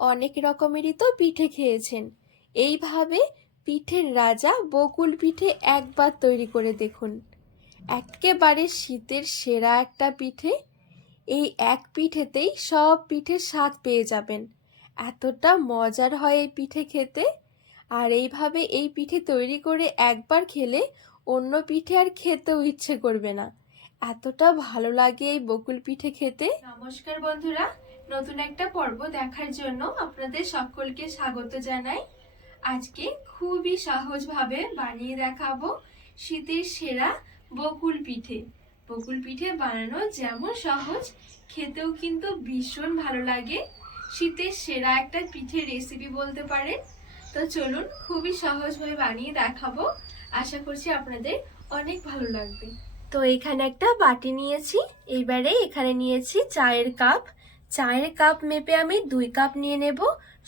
অনেক রকমেরই তো পিঠে খেয়েছেন। এইভাবে পিঠের রাজা বকুল পিঠে একবার তৈরি করে দেখুন। একেবারে শীতের সেরা একটা পিঠে। এই এক পিঠেতেই সব পিঠের স্বাদ পেয়ে যাবেন। এতটা মজার হয় এই পিঠে খেতে। আর এইভাবে এই পিঠে তৈরি করে একবার খেলে অন্য পিঠে আর খেতেও ইচ্ছে করবে না। এতটা ভালো লাগে এই বকুল পিঠে খেতে। নমস্কার বন্ধুরা নতুন একটা পর্ব দেখার জন্য আপনাদের সকলকে স্বাগত জানাই। আজকে খুবই সহজভাবে বানিয়ে দেখাবো শীতের সেরা বকুল পিঠে। বকুল পিঠে বানানো যেমন সহজ, খেতেও কিন্তু ভীষণ ভালো লাগে। শীতের সেরা একটা পিঠের রেসিপি বলতে পারেন। তো চলুন খুবই সহজভাবে বানিয়ে দেখাবো। আশা করছি আপনাদের অনেক ভালো লাগবে। তো এখানে একটা বাটি নিয়েছি। এইবারে এখানে নিয়েছি চায়ের কাপ। চায়ের কাপ মেপে আমি দুই কাপ নিয়ে নেব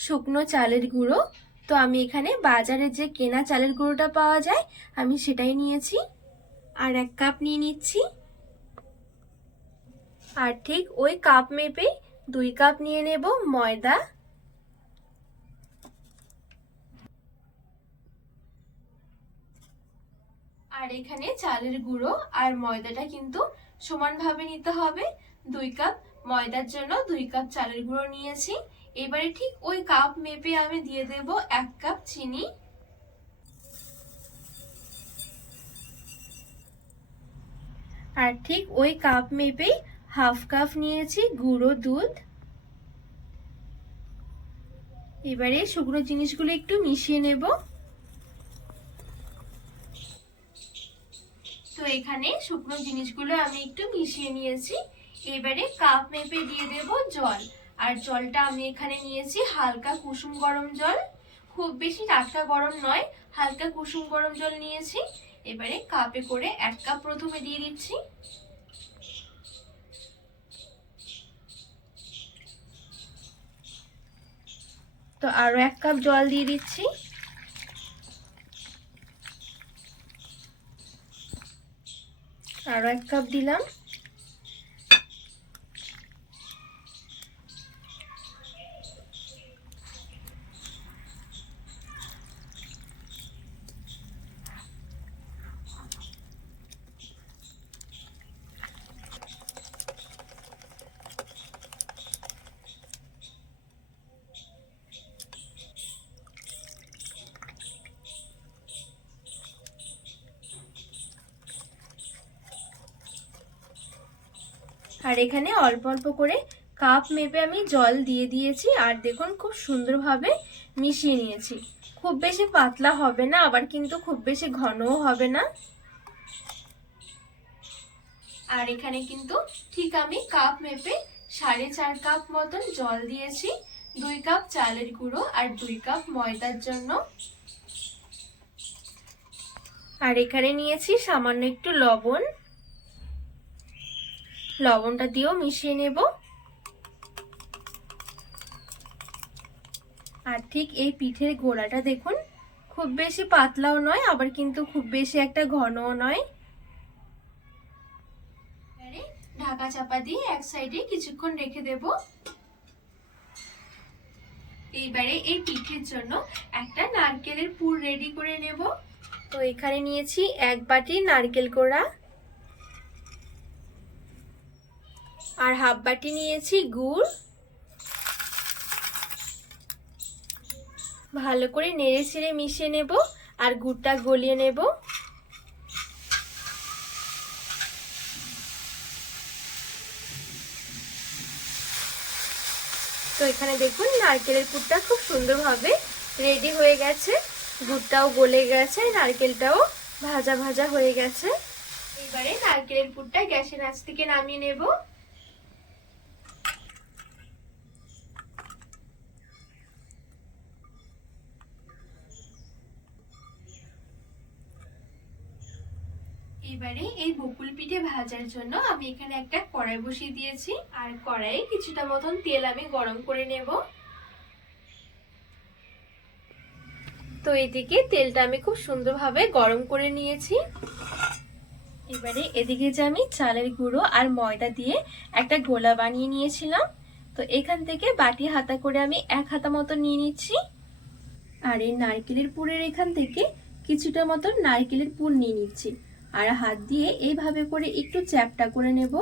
শুকনো চালের গুঁড়ো। তো আমি এখানে বাজারে যে কেনা চালের গুঁড়োটা পাওয়া যায়, আমি সেটাই নিয়েছি। আর এক কাপ নিয়ে নিচ্ছি। আর ঠিক ওই কাপ মেপে দুই কাপ নিয়ে নেব ময়দা। আর এখানে চালের গুঁড়ো আর ময়দাটা কিন্তু সমানভাবে নিতে হবে। দুই কাপ ময়দার জন্য দুই কাপ চালের গুঁড়ো নিয়েছি। এবারে ঠিক ওই কাপ মেপে আমি দিয়ে দেব এক কাপ চিনি। আর ঠিক ওই কাপ মেপেই হাফ কাপ নিয়েছি গুঁড়ো দুধ। এবারে শুকনো জিনিসগুলো একটু মিশিয়ে নেব। তো এখানে শুকনো জিনিসগুলো আমি একটু মিশিয়ে নিয়েছি। এবারে কাপ মেপে দিয়ে দেব জল। আর জলটা আমি এখানে নিয়েছি হালকা কুসুম গরম জল। খুব বেশি টাটকা গরম নয়, হালকা কুসুম গরম জল নিয়েছি। এবারে কাপে করে এক কাপ প্রথমে দিয়ে দিচ্ছি। তো আরও এক কাপ জল দিয়ে দিচ্ছি। আরও এক কাপ দিলাম। আর এখানে অল্প অল্প করে কাপ মেপে আমি জল দিয়ে দিয়েছি আর দেখুন খুব সুন্দরভাবে মিশিয়ে নিয়েছি। খুব বেশি পাতলা হবে না, আবার কিন্তু খুব বেশি ঘনও হবে না। আর এখানে কিন্তু ঠিক আমি কাপ মেপে সাড়ে চার কাপ মতন জল দিয়েছি, দুই কাপ চালের গুঁড়ো আর দুই কাপ ময়দার জন্য। আর এখানে নিয়েছি সামান্য একটু লবণ। লবণটা দিয়েও মিশিয়ে নেব। আর ঠিক এই পিঠের গোড়াটা দেখুন, খুব বেশি পাতলাও নয়, আবার কিন্তু খুব বেশি একটা ঘনও নয়। ঢাকা চাপা দিয়ে এক সাইডে কিছুক্ষণ রেখে দেব। এইবারে এই পিঠের জন্য একটা নারকেলের পুর রেডি করে নেব। তো এখানে নিয়েছি এক বাটি নারকেল কোড়া। আর হাফ বাটি নিয়েছি গুড়। ভালো করে নেড়ে ছেড়ে মিশিয়ে নেব আর গুড়টা গলিয়ে নেব। তো এখানে দেখুন নারকেলের পুরটা খুব সুন্দরভাবে রেডি হয়ে গেছে। গুড়টাও গলে গেছে, নারকেলটাও ভাজা ভাজা হয়ে গেছে। এবারে নারকেলের পুরটা গ্যাসের আঁচ থেকে নামিয়ে নেব। এবারে এই বকুল পিঠে ভাজার জন্য আমি এখানে একটা কড়াই বসিয়ে দিয়েছি। আর কড়াইয়ে কিছুটা মতন তেল আমি গরম করে নেব। তো এদিকে তেলটা আমি খুব সুন্দরভাবে গরম করে নিয়েছি। এবারে এদিকে যে আমি চালের গুঁড়ো আর ময়দা দিয়ে একটা গোলা বানিয়ে নিয়েছিলাম। তো এখান থেকে বাটি হাতা করে আমি এক হাতা মতো নিয়ে নিচ্ছি। আর এই নারকেলের পুরের এখান থেকে কিছুটা মতো নারকেলের পুর নিয়ে নিচ্ছি। আর হাত দিয়ে এইভাবে করে একটু চ্যাপটা করে নেব।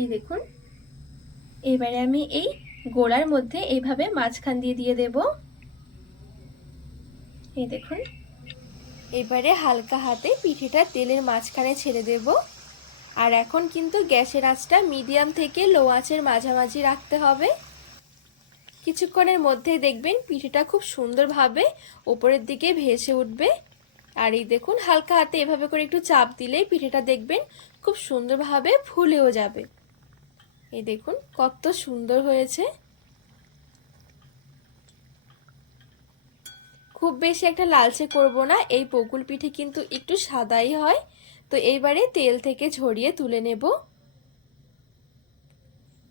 এই দেখুন। এবারে আমি এই গোলার মধ্যে এইভাবে মাঝখান দিয়ে দিয়ে দেব। এই দেখুন। এবারে হালকা হাতে পিঠেটা তেলের মাঝখানে ছেড়ে দেব। আর এখন কিন্তু গ্যাসের আঁচটা মিডিয়াম থেকে লো আঁচের মাঝামাঝি রাখতে হবে। কিছুক্ষণের মধ্যেই দেখবেন পিঠেটা খুব সুন্দরভাবে ওপরের দিকে ভেসে উঠবে। আর এই দেখুন, হালকা হাতে এভাবে করে একটু চাপ দিলেই পিঠেটা দেখবেন খুব সুন্দরভাবে ফুলেও যাবে। এই দেখুন, কত সুন্দর হয়েছে। খুব বেশি একটা লালচে করব না, এই বকুল পিঠে কিন্তু একটু সাদাই হয়। তো এইবারে তেল থেকে ঝরিয়ে তুলে নেব।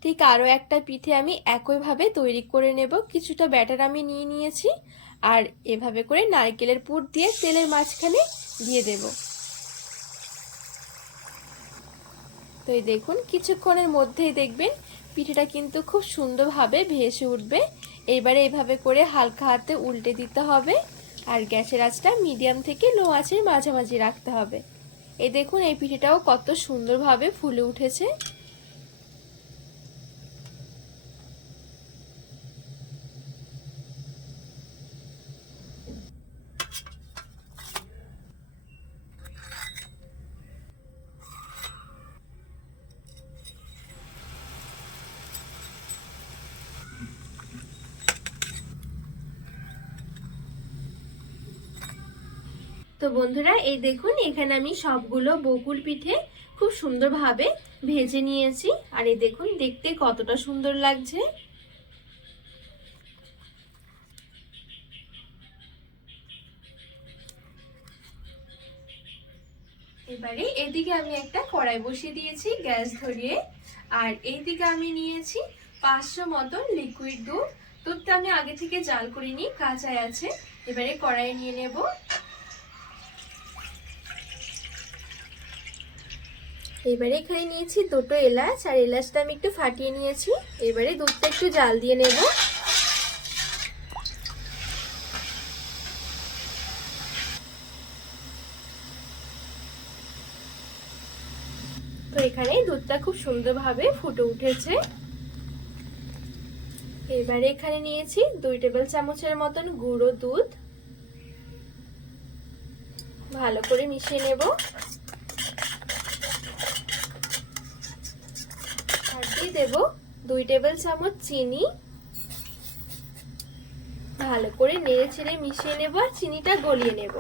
ঠিক আরও একটা পিঠে আমি একইভাবে তৈরি করে নেব। কিছুটা ব্যাটার আমি নিয়ে নিয়েছি। আর এভাবে করে নারকেলের পুর দিয়ে তেলের মাঝখানে দিয়ে দেব। তো এই দেখুন, কিছুক্ষণের মধ্যেই দেখবেন পিঠেটা কিন্তু খুব সুন্দরভাবে ভেসে উঠবে। এবারে এভাবে করে হালকা হাতে উল্টে দিতে হবে আর গ্যাসের আঁচটা মিডিয়াম থেকে লো আঁচের মাঝামাঝি রাখতে হবে। এই দেখুন, এই পিঠেটাও কত সুন্দরভাবে ফুলে উঠেছে। তো বন্ধুরা, এই দেখুন, এখানে আমি সবগুলো বকুল পিঠে খুব সুন্দরভাবে ভেজে নিয়েছি। আর এই দেখুন, দেখতে কতটা সুন্দর লাগছে। এবারে এদিকে আমি একটা কড়াই বসিয়ে দিয়েছি গ্যাস ধরিয়ে। আর এইদিকে আমি নিয়েছি পাঁচশো মতন লিকুইড দুধ। দুধটা আমি আগে থেকে জাল করিনি কাঁচায় আছে। এবারে কড়াই নিয়ে নেব। এবারে এখানে নিয়েছি দুটো এলাচ, আর এলাচটা আমি একটু ফাটিয়ে নিয়েছি। এবারে দুধটা একটু জাল দিয়ে নেব। তো এখানে দুধটা খুব সুন্দরভাবে ফুটে উঠেছে। এবারে এখানে নিয়েছি দুই টেবিল চামচের মতন গুঁড়ো দুধ। ভালো করে মিশিয়ে নেব আর দিয়ে দেব দুই টেবিল চামচ চিনি। ভালো করে নেড়ে ছেড়ে মিশিয়ে নেব আর চিনিটা গলিয়ে নেব।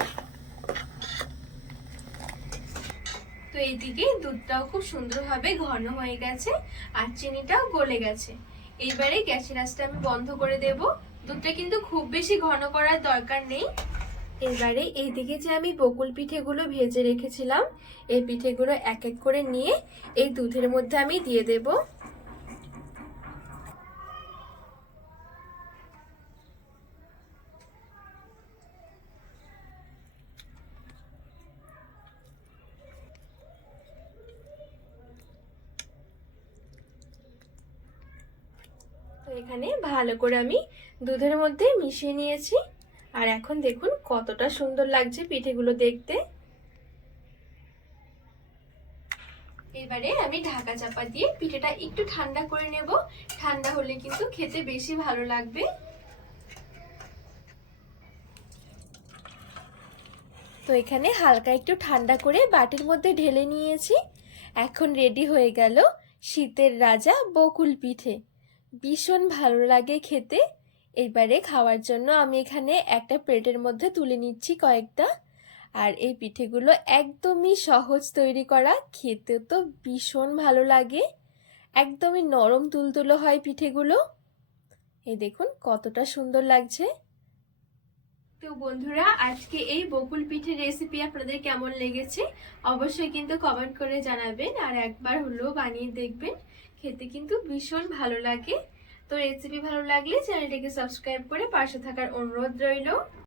তো এইদিকে দুধটাও খুব সুন্দরভাবে ঘন হয়ে গেছে আর চিনিটাও গলে গেছে। এইবারে গ্যাসের আঁচটা আমি বন্ধ করে দেব। দুধটা কিন্তু খুব বেশি ঘন করার দরকার নেই। এবারে এইদিকে যে আমি বকুল পিঠেগুলো ভেজে রেখেছিলাম, এই পিঠেগুলো এক এক করে নিয়ে এই দুধের মধ্যে আমি দিয়ে দেব। এখানে ভালো করে আমি দুধের মধ্যে মিশিয়ে নিয়েছি। আর এখন দেখুন কতটা সুন্দর লাগছে পিঠেগুলো দেখতে। এবারে আমি ঢাকা চাপা দিয়ে পিঠেটা একটু ঠান্ডা করে নেব। ঠান্ডা হলে কিন্তু খেতে বেশি ভালো লাগবে। তো এখানে হালকা একটু ঠান্ডা করে বাটির মধ্যে ঢেলে নিয়েছি। এখন রেডি হয়ে গেল শীতের রাজা বকুল পিঠে। ভীষণ ভালো লাগে খেতে। এবারে খাওয়ার জন্য আমি এখানে একটা প্লেটের মধ্যে তুলে নিচ্ছি কয়েকটা। আর এই পিঠেগুলো একদমই সহজ তৈরি করা, খেতে তো ভীষণ ভালো লাগে। একদমই নরম তুলতুলো হয় পিঠেগুলো। এই দেখুন কতটা সুন্দর লাগছে। তো বন্ধুরা, আজকে এই বকুল পিঠের রেসিপি আপনাদের কেমন লেগেছে? অবশ্যই কিন্তু কমেন্ট করে জানাবেন আর একবার হলেও বানিয়ে দেখবেন। খেতে কিন্তু ভীষণ ভালো লাগে। তো রেসিপি ভালো লাগলে চ্যানেলটিকে সাবস্ক্রাইব করে পাশে থাকার অনুরোধ রইল।